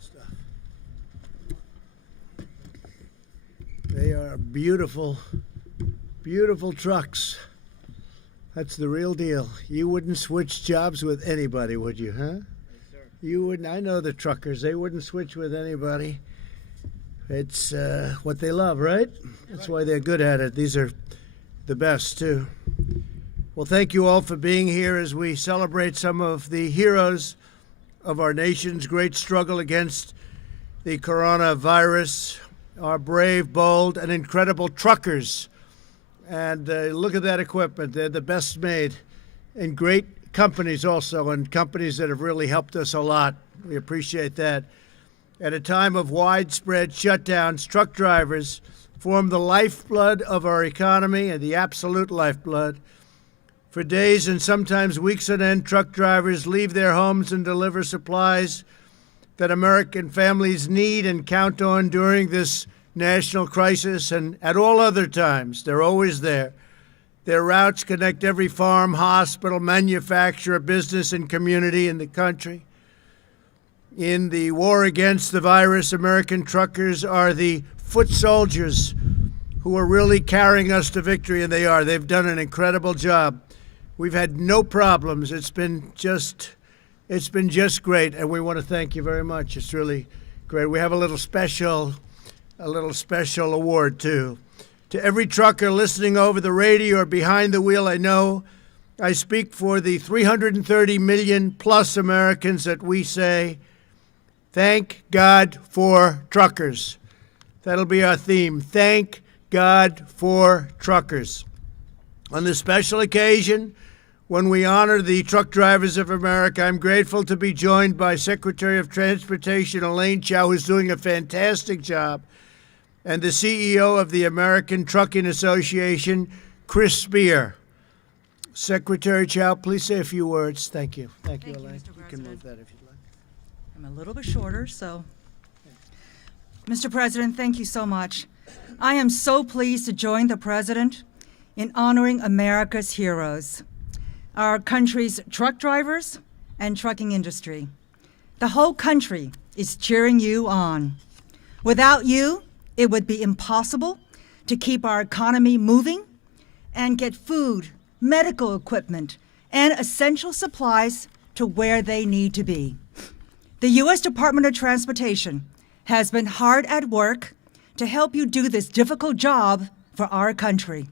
stuff. They are beautiful, beautiful trucks. That's the real deal. You wouldn't switch jobs with anybody, would you, huh? Yes, sir. You wouldn't. I know the truckers. They wouldn't switch with anybody. It's what they love, right? That's why they're good at it. These are the best, too. Well, thank you all for being here as we celebrate some of the heroes of our nation's great struggle against the coronavirus, our brave, bold, and incredible truckers. And look at that equipment. They're the best made, and great companies also, and companies that have really helped us a lot. We appreciate that. At a time of widespread shutdowns, truck drivers form the lifeblood of our economy, and the absolute lifeblood. For days and sometimes weeks on end, truck drivers leave their homes and deliver supplies that American families need and count on during this national crisis, and at all other times. They're always there. Their routes connect every farm, hospital, manufacturer, business, and community in the country. In the war against the virus, American truckers are the foot soldiers who are really carrying us to victory, and they are. They've done an incredible job. We've had no problems. It's been just great, and we want to thank you very much. It's really great. We have a little special award, too. To every trucker listening over the radio or behind the wheel, I know I speak for the 330 million plus Americans that we say, thank God for truckers. That'll be our theme. Thank God for truckers. On this special occasion, when we honor the truck drivers of America, I'm grateful to be joined by Secretary of Transportation Elaine Chao, who's doing a fantastic job, and the CEO of the American Trucking Association, Chris Spear. Secretary Chao, please say a few words. Thank you. Thank you, Elaine. Mr. You can move President. that if you'd like. I'm a little bit shorter, so. Mr. President, thank you so much. I am so pleased to join the President in honoring America's heroes, our country's truck drivers and trucking industry. The whole country is cheering you on. Without you, it would be impossible to keep our economy moving and get food, medical equipment, and essential supplies to where they need to be. The U.S. Department of Transportation has been hard at work to help you do this difficult job for our country.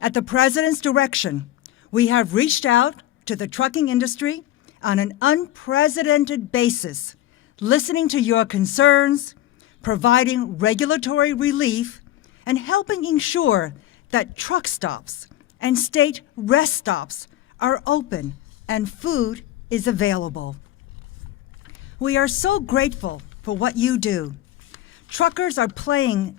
At the President's direction, we have reached out to the trucking industry on an unprecedented basis, listening to your concerns, providing regulatory relief, and helping ensure that truck stops and state rest stops are open and food is available. We are so grateful for what you do. Truckers are playing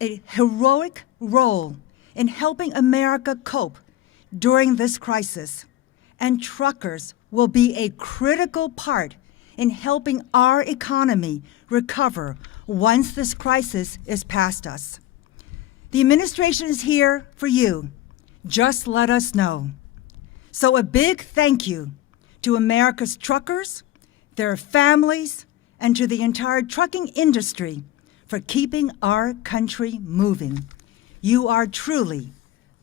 a heroic role in helping America cope during this crisis, and truckers will be a critical part in helping our economy recover once this crisis is past us. The administration is here for you. Just let us know. So a big thank you to America's truckers, their families, and to the entire trucking industry for keeping our country moving. You are truly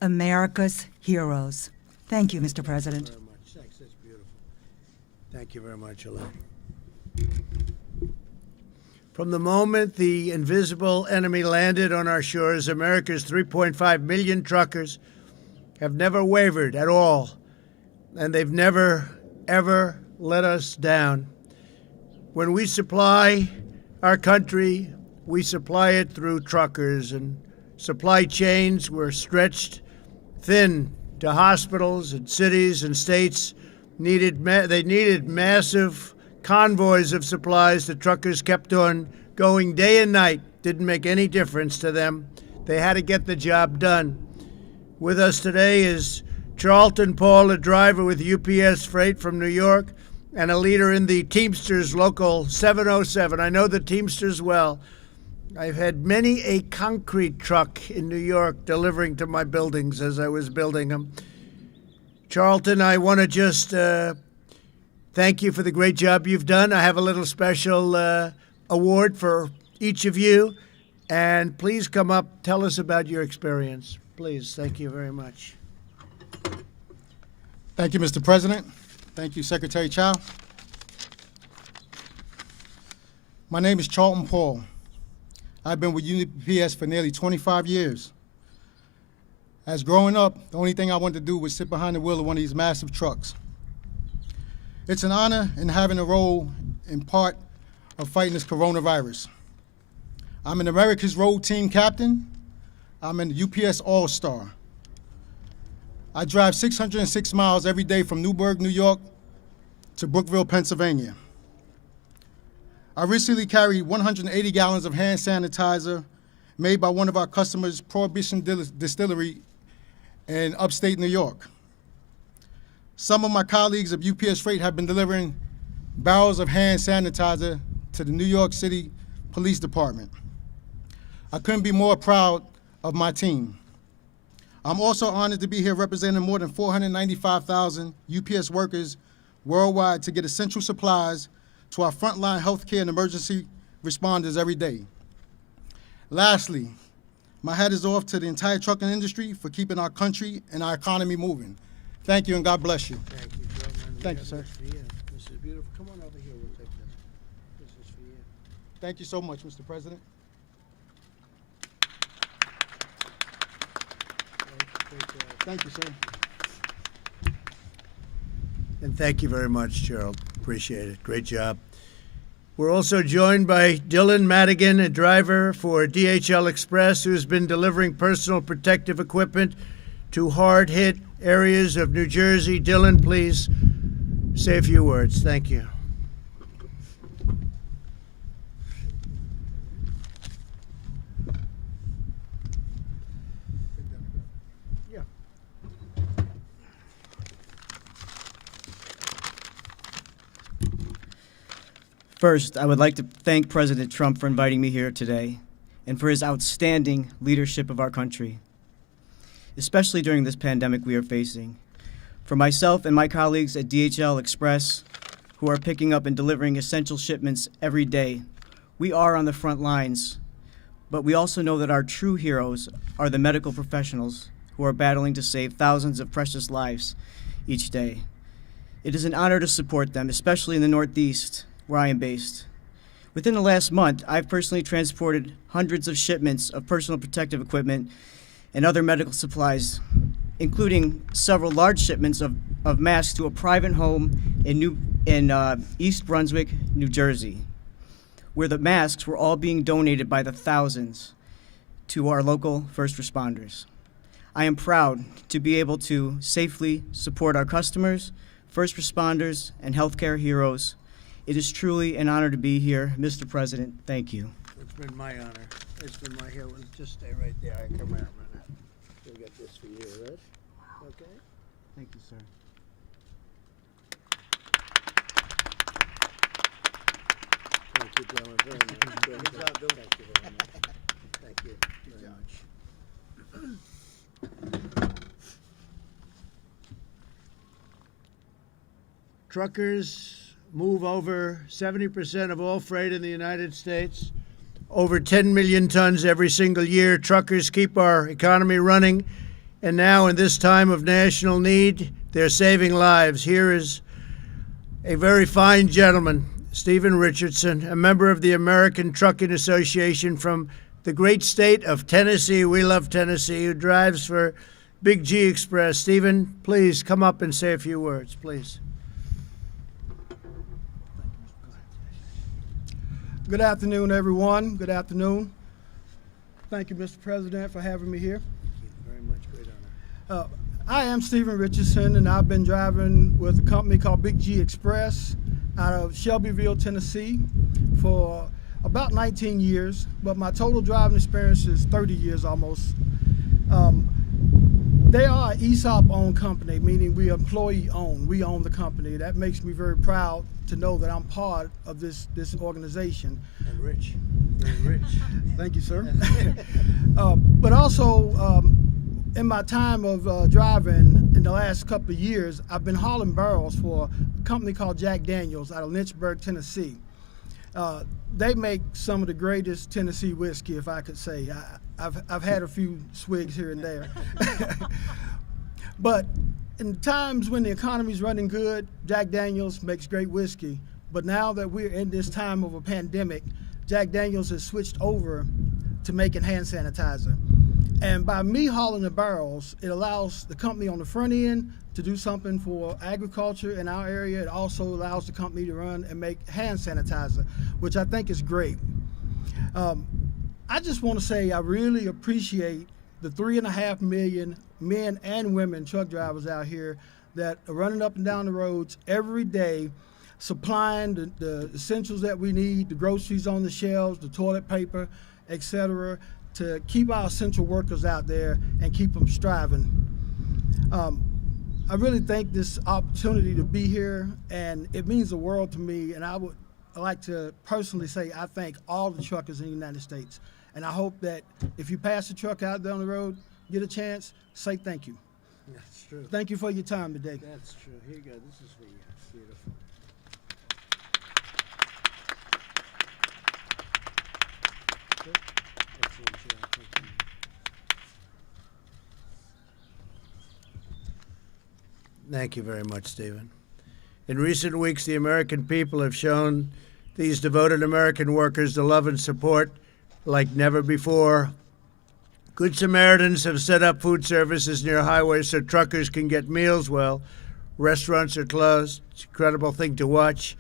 America's heroes. Thank you, Mr. President. Thank you very much. Thanks. That's beautiful. Thank you very much, Elaine. From the moment the invisible enemy landed on our shores, America's 3.5 million truckers have never wavered at all, and they've never, ever let us down. When we supply our country, we supply it through truckers, and supply chains were stretched thin to hospitals and cities and states. They needed massive convoys of supplies. The truckers kept on going day and night. Didn't make any difference to them. They had to get the job done. With us today is Charlton Paul, a driver with UPS Freight from New York and a leader in the Teamsters Local 707. I know the Teamsters well. I've had many a concrete truck in New York delivering to my buildings as I was building them. Charlton, I want to just thank you for the great job you've done. I have a little special award for each of you. And please come up, tell us about your experience. Please, thank you very much. Thank you, Mr. President. Thank you, Secretary Chow. My name is Charlton Paul. I've been with UPS for nearly 25 years. As growing up, the only thing I wanted to do was sit behind the wheel of one of these massive trucks. It's an honor in having a role in part of fighting this coronavirus. I'm an America's Road Team Captain. I'm an UPS All-Star. I drive 606 miles every day from Newburgh, New York to Brookville, Pennsylvania. I recently carried 180 gallons of hand sanitizer made by one of our customers, Prohibition Distillery in upstate New York. Some of my colleagues of UPS Freight have been delivering barrels of hand sanitizer to the New York City Police Department. I couldn't be more proud of my team. I'm also honored to be here representing more than 495,000 UPS workers worldwide to get essential supplies to our frontline healthcare and emergency responders every day. Lastly, my hat is off to the entire trucking industry for keeping our country and our economy moving. Thank you and God bless you. Thank you, gentlemen. Thank you, sir. This for you. This is beautiful. Come on over here, we'll take this. This is for you. Thank you so much, Mr. President. Great job. Thank you, sir. And thank you very much, Gerald. Appreciate it. Great job. We're also joined by Dylan Madigan, a driver for DHL Express, who's been delivering personal protective equipment to hard-hit areas of New Jersey. Dylan, please say a few words. Thank you. First, I would like to thank President Trump for inviting me here today and for his outstanding leadership of our country, especially during this pandemic we are facing. For myself and my colleagues at DHL Express, who are picking up and delivering essential shipments every day, we are on the front lines, but we also know that our true heroes are the medical professionals who are battling to save thousands of precious lives each day. It is an honor to support them, especially in the Northeast, where I am based. Within the last month, I've personally transported hundreds of shipments of personal protective equipment and other medical supplies, including several large shipments of masks to a private home in East Brunswick, New Jersey, where the masks were all being donated by the thousands to our local first responders. I am proud to be able to safely support our customers, first responders, and healthcare heroes. It is truly an honor to be here. Mr. President, thank you. It's been my honor. It's been my here. Just stay right there. I come out a minute. We'll get this for you, right? Okay? Thank you, sir. Thank you, Dylan, very much. Good job, Dylan. Thank you very much. Thank you very much. Truckers move over 70% of all freight in the United States, over 10 million tons every single year. Truckers keep our economy running, and now in this time of national need, they're saving lives. Here is a very fine gentleman, Stephen Richardson, a member of the American Trucking Association from the great state of Tennessee. We love Tennessee, who drives for Big G Express. Stephen, please come up and say a few words, please. Good afternoon, everyone. Good afternoon. Thank you, Mr. President, for having me here. Thank you very much. Great honor. I am Stephen Richardson, and I've been driving with a company called Big G Express out of Shelbyville, Tennessee for about 19 years, but my total driving experience is 30 years almost. They are an ESOP-owned company, meaning we employee-owned. We own the company. That makes me very proud to know that I'm part of this organization. And rich, very rich. Thank you, sir. But also, in my time of driving in the last couple of years, I've been hauling barrels for a company called Jack Daniels out of Lynchburg, Tennessee. They make some of the greatest Tennessee whiskey, if I could say. I've had a few swigs here and there. But in times when the economy's running good, Jack Daniels makes great whiskey. But now that we're in this time of a pandemic, Jack Daniels has switched over to making hand sanitizer. And by me hauling the barrels, it allows the company on the front end to do something for agriculture in our area. It also allows the company to run and make hand sanitizer, which I think is great. I just want to say I really appreciate the 3.5 million men and women truck drivers out here that are running up and down the roads every day, supplying the essentials that we need, the groceries on the shelves, the toilet paper, etc., to keep our essential workers out there and keep them striving. I really think this opportunity to be here, and it means the world to me, and I would like to personally say I thank all the truckers in the United States. And I hope that if you pass a truck out down the road, get a chance, say thank you. That's true. Thank you for your time today. That's true. Here you go. This is for you. Beautiful. Good. Excellent job. Thank you. Thank you very much, Stephen. In recent weeks, the American people have shown these devoted American workers the love and support like never before. Good Samaritans have set up food services near highways so truckers can get meals while restaurants are closed. It's an incredible thing to watch.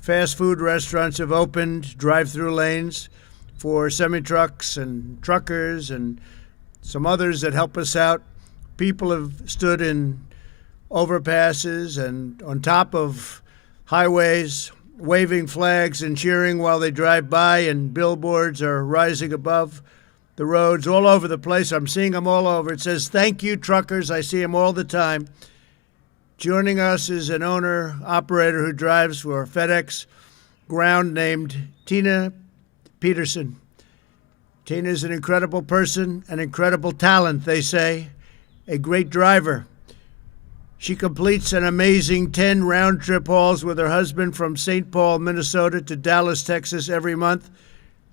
Fast food restaurants have opened drive-through lanes for semi-trucks and truckers and some others that help us out. People have stood in overpasses and on top of highways, waving flags and cheering while they drive by, and billboards are rising above the roads all over the place. I'm seeing them all over. It says, "Thank you, truckers." I see them all the time. Joining us is an owner-operator who drives for FedEx Ground named Tina Petersen. Tina is an incredible person, an incredible talent, they say, a great driver. She completes an amazing 10 round-trip hauls with her husband from St. Paul, Minnesota to Dallas, Texas every month.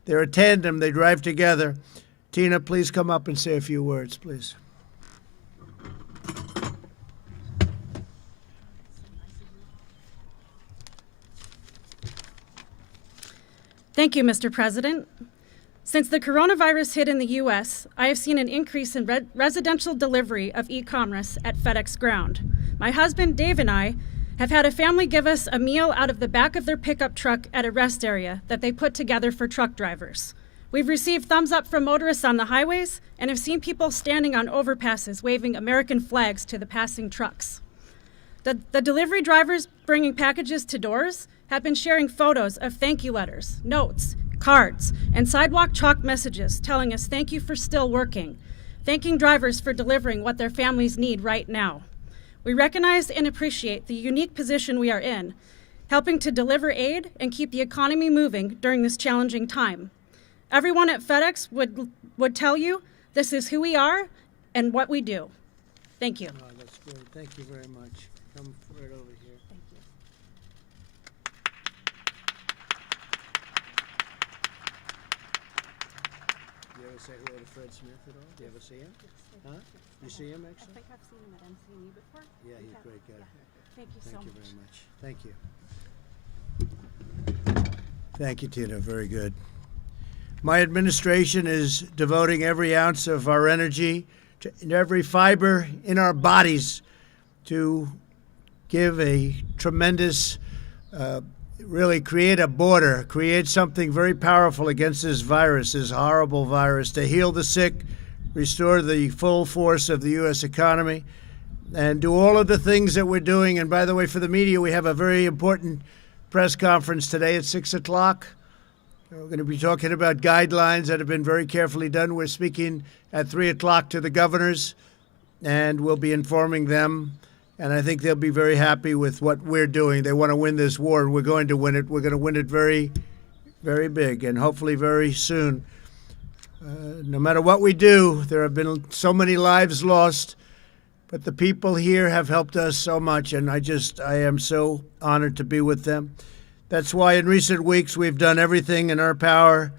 They're a tandem. They drive together. Tina, please come up and say a few words, please. Thank you, Mr. President. Since the coronavirus hit in the U.S., I have seen an increase in residential delivery of e-commerce at FedEx Ground. My husband, Dave, and I have had a family give us a meal out of the back of their pickup truck at a rest area that they put together for truck drivers. We've received thumbs up from motorists on the highways and have seen people standing on overpasses waving American flags to the passing trucks. The delivery drivers bringing packages to doors have been sharing photos of thank you letters, notes, cards, and sidewalk chalk messages telling us thank you for still working, thanking drivers for delivering what their families need right now. We recognize and appreciate the unique position we are in, helping to deliver aid and keep the economy moving during this challenging time. Everyone at FedEx would tell you this is who we are and what we do. Thank you. Oh, that's great. Thank you very much. Come right over here. Thank you. You ever say hello to Fred Smith at all? Do you ever see him? Huh? You see him, actually? I think I've seen him at MCNE before. Yeah, he's a great guy. Thank you so Thank you much. very much. Thank you. Thank you, Tina. Very good. My administration is devoting every ounce of our energy to every fiber in our bodies to give a tremendous, really create a border, create something very powerful against this virus, this horrible virus, to heal the sick, restore the full force of the U.S. economy, and do all of the things that we're doing. And by the way, for the media, we have a very important press conference today at 6 o'clock. We're going to be talking about guidelines that have been very carefully done. We're speaking at 3 o'clock to the governors, and we'll be informing them. And I think they'll be very happy with what we're doing. They want to win this war, and we're going to win it. We're going to win it very, very big, and hopefully very soon. No matter what we do, there have been so many lives lost, but the people here have helped us so much, and I am so honored to be with them. That's why in recent weeks we've done everything in our power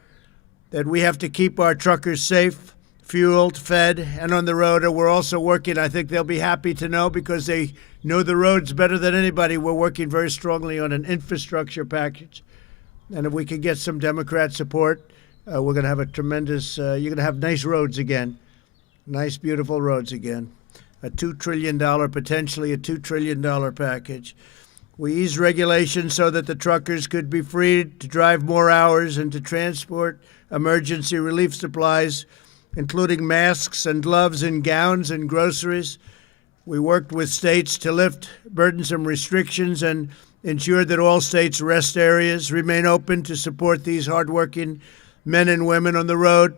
that we have to keep our truckers safe, fueled, fed, and on the road. And we're also working, I think they'll be happy to know because they know the roads better than anybody. We're working very strongly on an infrastructure package. And if we can get some Democrat support, we're going to have a tremendous, you're going to have nice roads again, nice, beautiful roads again. A $2 trillion, potentially a $2 trillion package. We eased regulations so that the truckers could be freed to drive more hours and to transport emergency relief supplies, including masks and gloves and gowns and groceries. We worked with states to lift burdensome restrictions and ensured that all states' rest areas remain open to support these hardworking men and women on the road.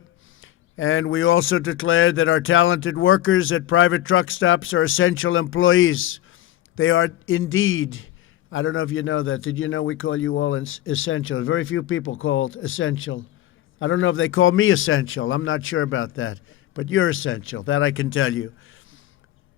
And we also declared that our talented workers at private truck stops are essential employees. They are indeed. I don't know if you know that. Did you know we call you all essential? Very few people called essential. I don't know if they call me essential. I'm not sure about that. But you're essential. That I can tell you.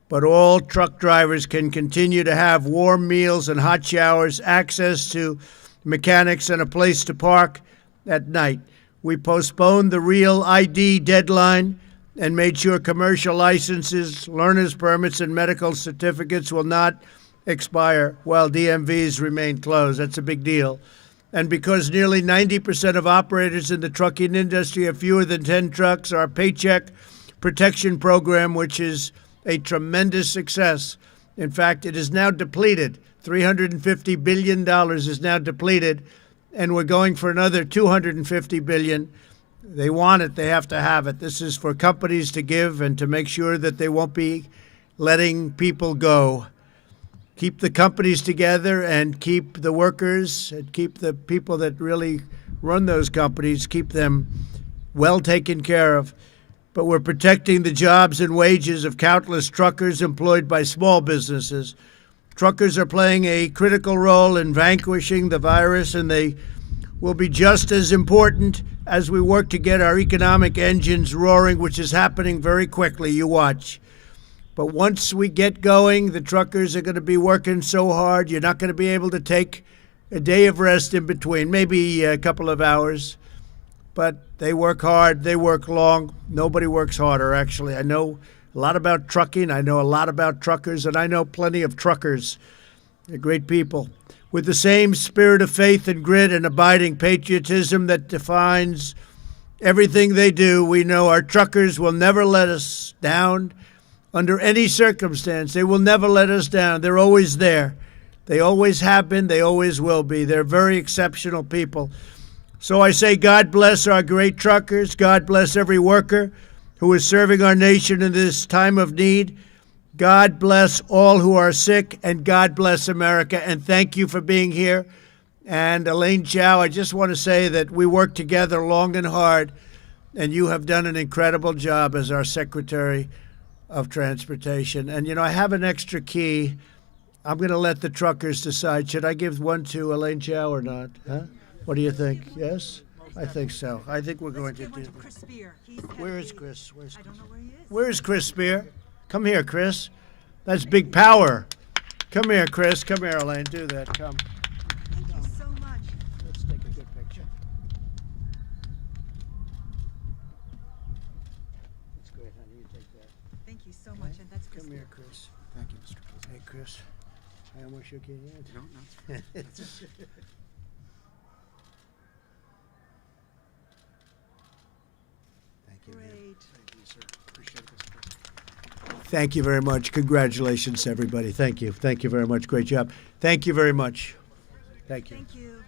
But all truck drivers can continue to have warm meals and hot showers, access to mechanics, and a place to park at night. We postponed the real ID deadline and made sure commercial licenses, learner's permits, and medical certificates will not expire while DMVs remain closed. That's a big deal. And because nearly 90% of operators in the trucking industry have fewer than 10 trucks, our Paycheck protection program, which is a tremendous success. In fact, it is now depleted. $350 billion is now depleted, and we're going for another $250 billion. They want it. They have to have it. This is for companies to give and to make sure that they won't be letting people go. Keep the companies together and keep the workers and keep the people that really run those companies, keep them well taken care of. But we're protecting the jobs and wages of countless truckers employed by small businesses. Truckers are playing a critical role in vanquishing the virus, and they will be just as important as we work to get our economic engines roaring, which is happening very quickly. You watch. But once we get going, the truckers are going to be working so hard, you're not going to be able to take a day of rest in between, maybe a couple of hours. But they work hard, they work long. Nobody works harder, actually. I know a lot about trucking, I know a lot about truckers, and I know plenty of truckers. They're great people. With the same spirit of faith and grit and abiding patriotism that defines everything they do, we know our truckers will never let us down under any circumstance. They will never let us down. They're always there. They always have been. They always will be. They're very exceptional people. So I say God bless our great truckers. God bless every worker who is serving our nation in this time of need. God bless all who are sick, and God bless America. And thank you for being here. And Elaine Chao, I just want to say that we worked together long and hard, and you have done an incredible job as our Secretary of Transportation. And, you know, I have an extra key. I'm going to let the truckers decide. Should I give one to Elaine Chao or not? Huh? What do you think? Yes? I think so. I think we're going to do that. Where is Chris? I don't know where he is. Where is Chris Spear? Come here, Chris. That's big power. Come here, Chris. Come here, Elaine. Do that. Come. Thank you so much. Let's take a good picture. That's great, honey. You take that. Thank you so much, and that's Come here, Chris. Thank you, Mr. President. Hey, Chris. I almost shook your hand. No, no. Thank you. Great. Thank you, sir. Appreciate this. Thank you very much. Congratulations, everybody. Thank you. Thank you very much. Great job. Thank you very much. Thank you. Thank you.